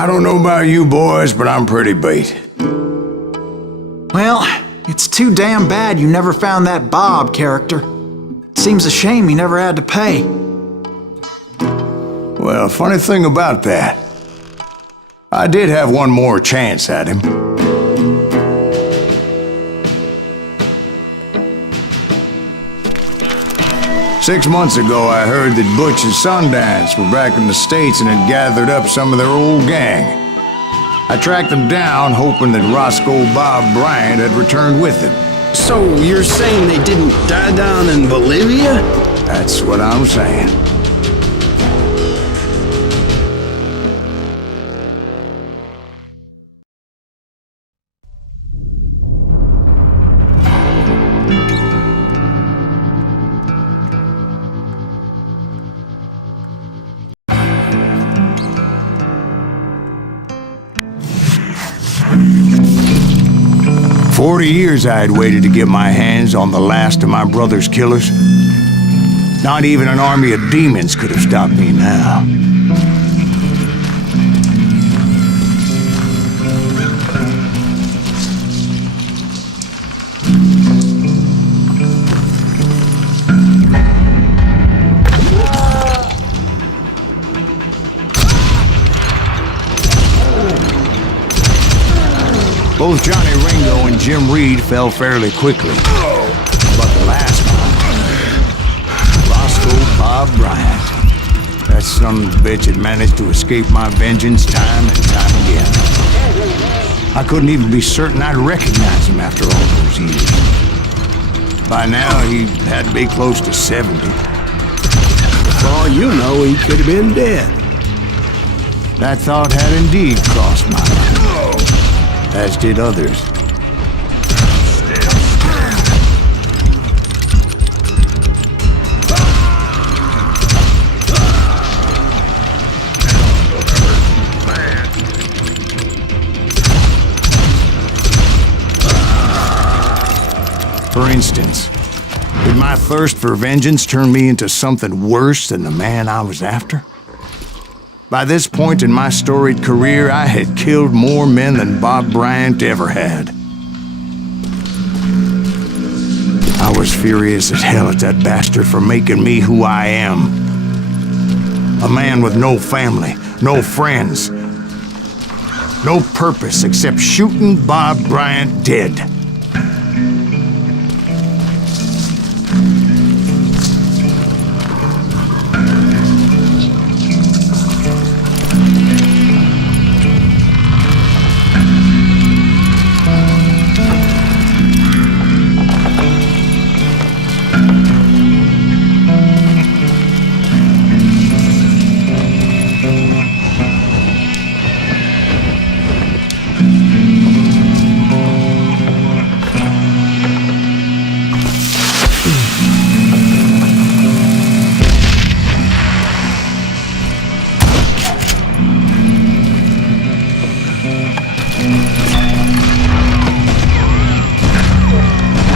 I don't know about you boys, but I'm pretty beat. Well, it's too damn bad you never found that Bob character. Seems a shame he never had to pay. Well, funny thing about that, I did have one more chance at him. Six months ago, I heard that Butch and Sundance were back in the States and had gathered up some of their old gang. I tracked them down, hoping that Roscoe Bob Bryant had returned with them. So you're saying they didn't die down in Bolivia? That's what I'm saying. For 40 years I had waited to get my hands on the last of my brother's killers. Not even an army of demons could have stopped me now. Both Johnny Ringo and Jim Reed fell fairly quickly. But the last one, Roscoe Bob Bryant, that son of a bitch had managed to escape my vengeance time and time again. I couldn't even be certain I'd recognize him after all those years. By now, he had to be close to 70. For all you know, he could have been dead. That thought had indeed crossed my mind, as did others. For instance, did my thirst for vengeance turn me into something worse than the man I was after? By this point in my storied career, I had killed more men than Bob Bryant ever had. I was furious as hell at that bastard for making me who I am. A man with no family, no friends, no purpose except shooting Bob Bryant dead.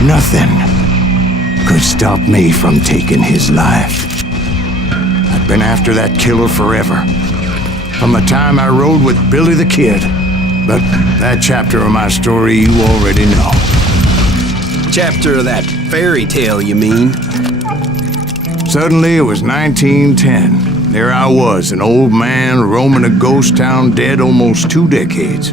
Nothing could stop me from taking his life. I'd been after that killer forever, from the time I rode with Billy the Kid. But that chapter of my story you already know. Chapter of that fairy tale, you mean? Suddenly it was 1910. There I was, an old man roaming a ghost town dead almost 2 decades.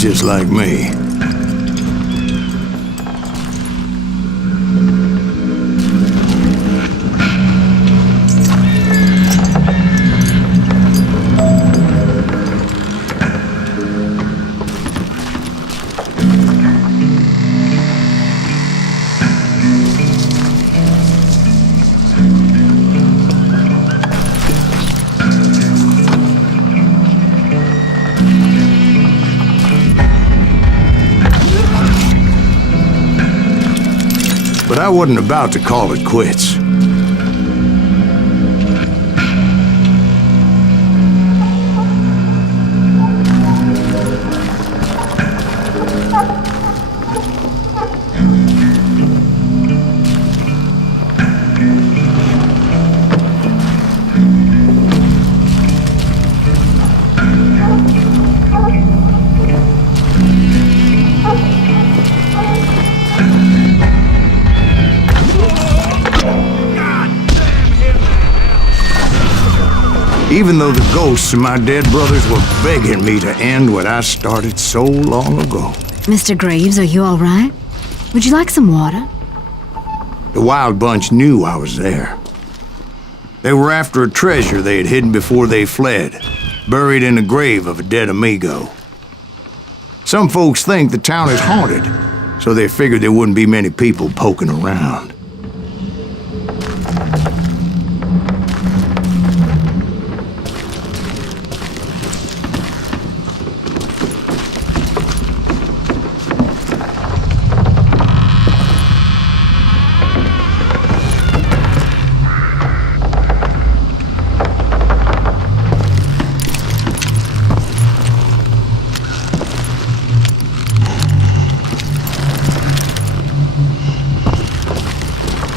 just like me. But I wasn't about to call it quits. Even though the ghosts of my dead brothers were begging me to end what I started so long ago. Mr. Greaves, are you all right? Would you like some water? The wild bunch knew I was there. They were after a treasure they had hidden before they fled, buried in the grave of a dead amigo. Some folks think the town is haunted, so they figured there wouldn't be many people poking around.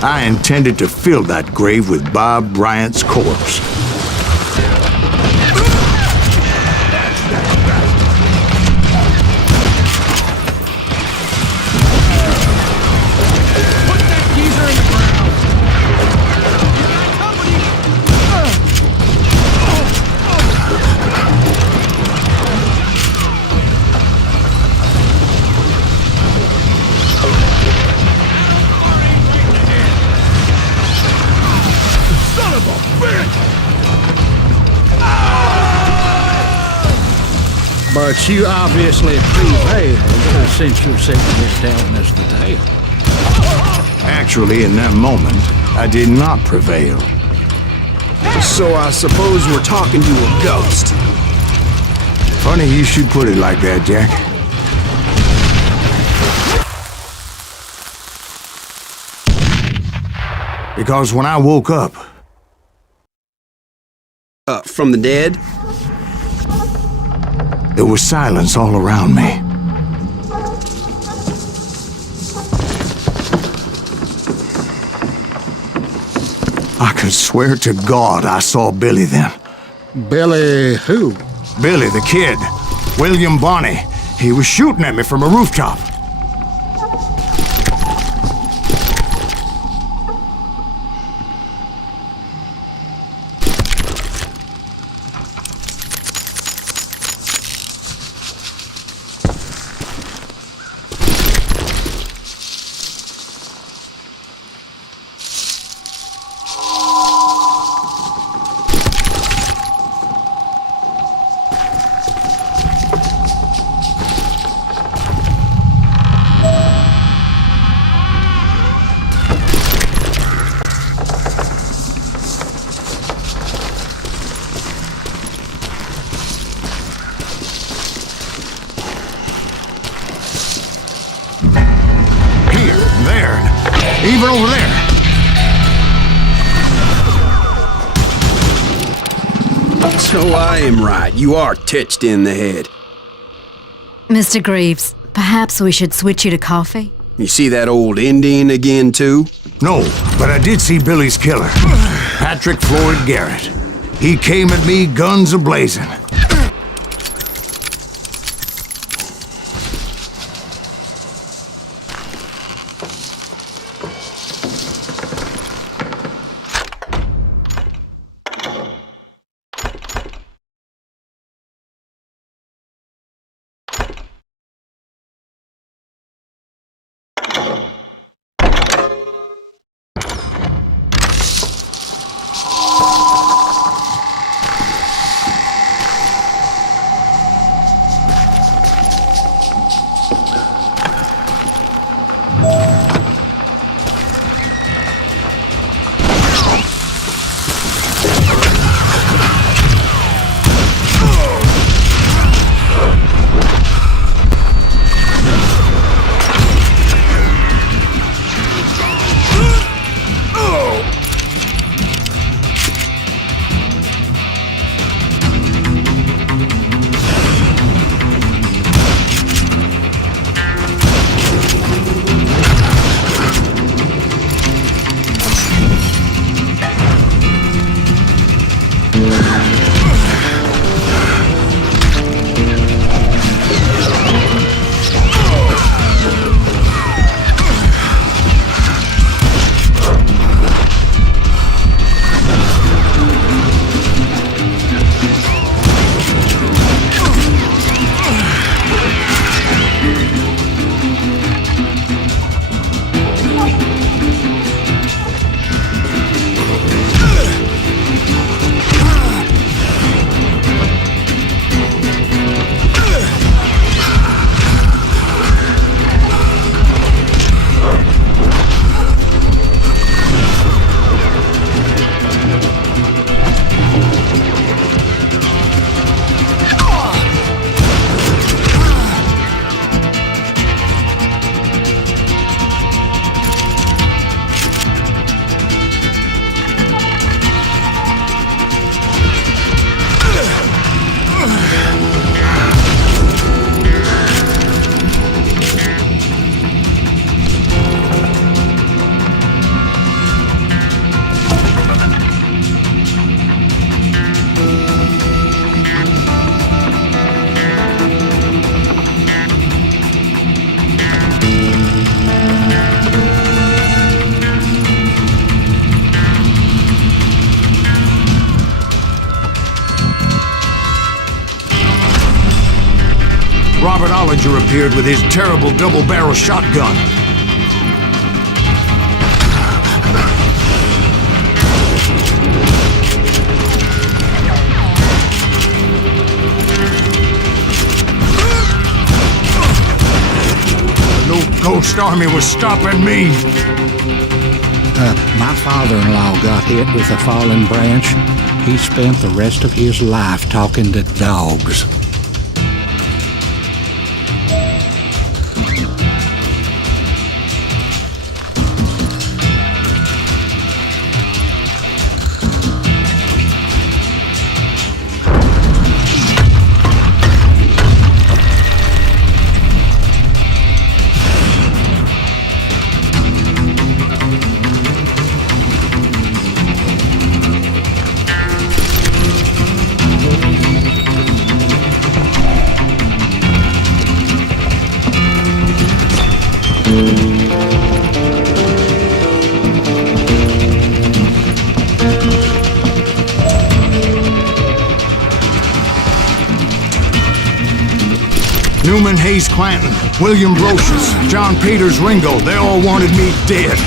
I intended to fill that grave with Bob Bryant's corpse. But you obviously prevailed since you're sitting here telling us the tale. Actually, in that moment, I did not prevail. So I suppose we're talking to a ghost. Funny you should put it like that, Jack. Because when I woke up... From the dead? There was silence all around me. I could swear to God I saw Billy then. Billy who? Billy, the kid. William Bonney. He was shooting at me from a rooftop. Even over there. So I am right. You are touched in the head. Mr. Greaves, perhaps we should switch you to coffee? You see that old Indian again, too? No, but I did see Billy's killer, Patrick Floyd Garrett. He came at me guns a-blazing. Robert Ollinger appeared with his terrible double-barrel shotgun. No ghost army was stopping me. My father-in-law got hit with a fallen branch. He spent the rest of his life talking to dogs. Newman Hayes Clanton, William Brocious, John Peters Ringo, they all wanted me dead.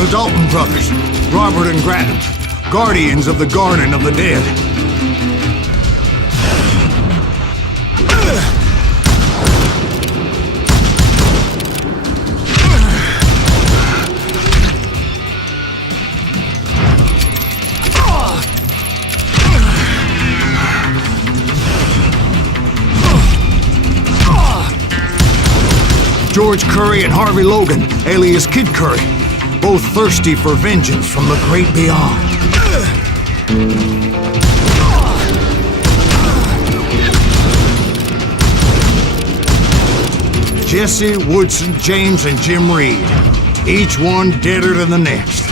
The Dalton brothers, Robert and Grattan, guardians of the Garden of the Dead. George Curry and Harvey Logan, alias Kid Curry, both thirsty for vengeance from the great beyond. Jesse, Woodson, James, and Jim Reed, each one deader than the next.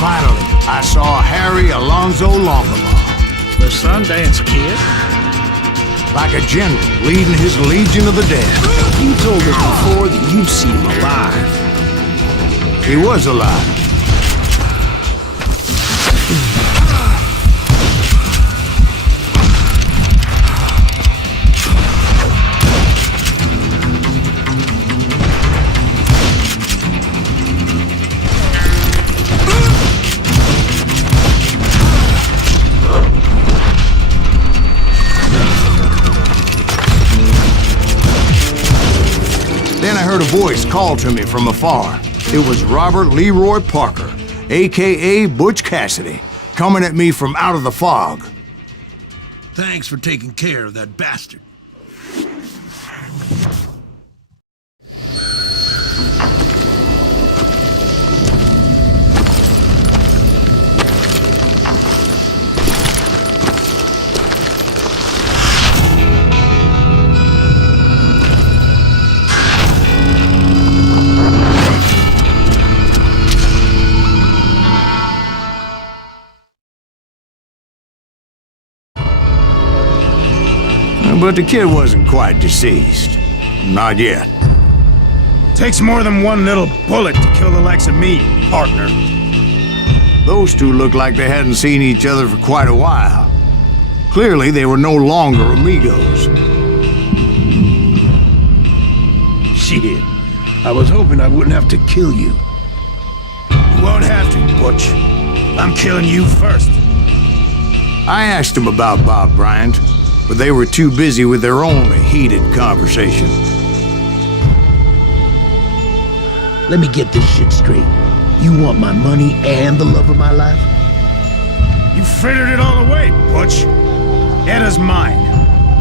Finally, I saw Harry Alonzo Longabaugh. The Sundance Kid? Like a general leading his legion of the dead. You told us before that you'd seen him alive. He was alive. Then I heard a voice call to me from afar. It was Robert Leroy Parker, a.k.a. Butch Cassidy, coming at me from out of the fog. Thanks for taking care of that bastard. But the kid wasn't quite deceased. Not yet. Takes more than one little bullet to kill the likes of me, partner. Those two looked like they hadn't seen each other for quite a while. Clearly, they were no longer amigos. Shit. I was hoping I wouldn't have to kill you. You won't have to, Butch. I'm killing you first. I asked them about Bob Bryant, but they were too busy with their own heated conversation. Let me get this shit straight. You want my money and the love of my life? You frittered it all away, Butch. Eda's mine.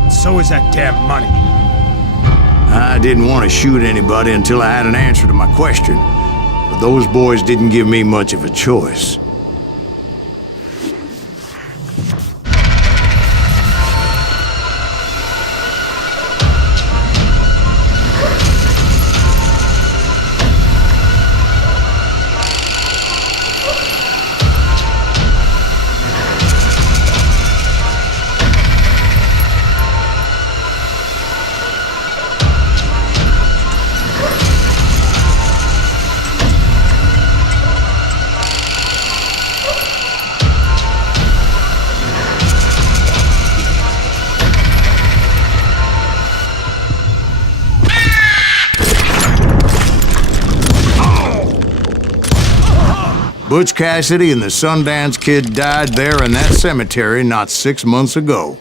So is that damn money. I didn't want to shoot anybody until I had an answer to my question, but those boys didn't give me much of a choice. Butch Cassidy and the Sundance Kid died there in that cemetery not 6 months ago.